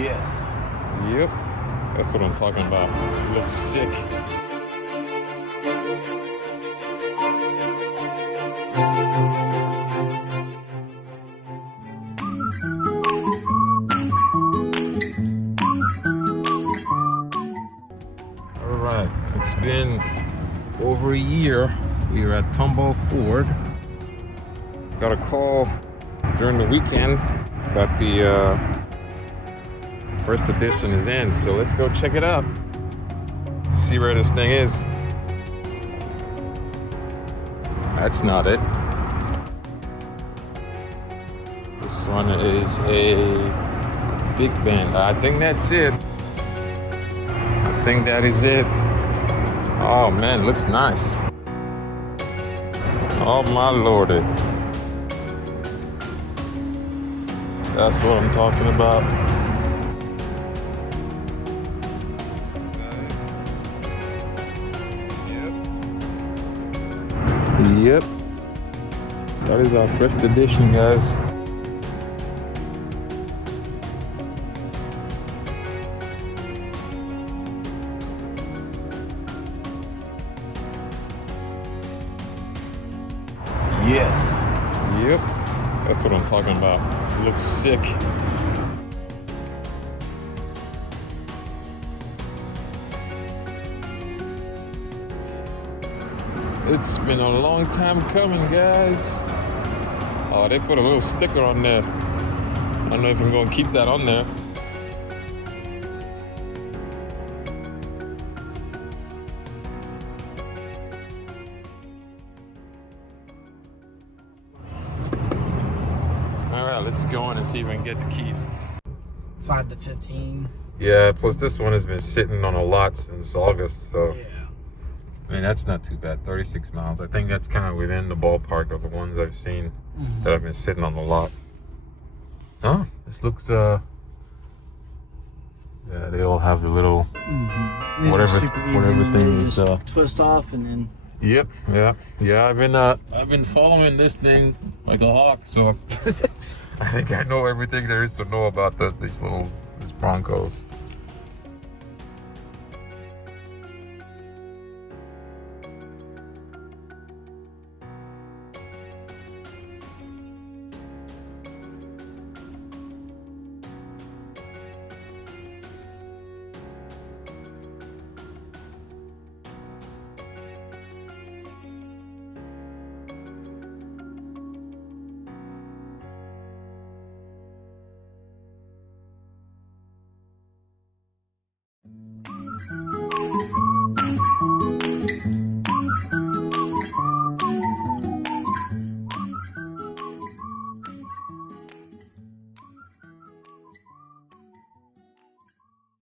Yes. Yep. That's what I'm talking about. It looks sick. Alright, it's been over a year. We were at Tomball Ford. Got a call during the weekend that the First Edition is in, so let's go check it out. See where this thing is. That's not it. This one is a big bend. I think that's it. I think that is it. Oh man, looks nice. Oh my lordy. That's what I'm talking about. Yep. That is our First Edition, guys. Yes. Yep. That's what I'm talking about. It looks sick. It's been a long time coming, guys. Oh, they put a little sticker on there. I don't know if I'm gonna keep that on there. All right, let's go in and see if I can get the keys. 5 to 15. Yeah, plus this one has been sitting on a lot since August, so. Yeah. I mean, that's not too bad, 36 miles. I think that's kind of within the ballpark of the ones I've seen that have been sitting on the lot. Oh, this looks, yeah, they all have the little, whatever things. Twist off and then. Yep, yeah, I've been following this thing like a hawk, so I think I know everything there is to know about these Broncos.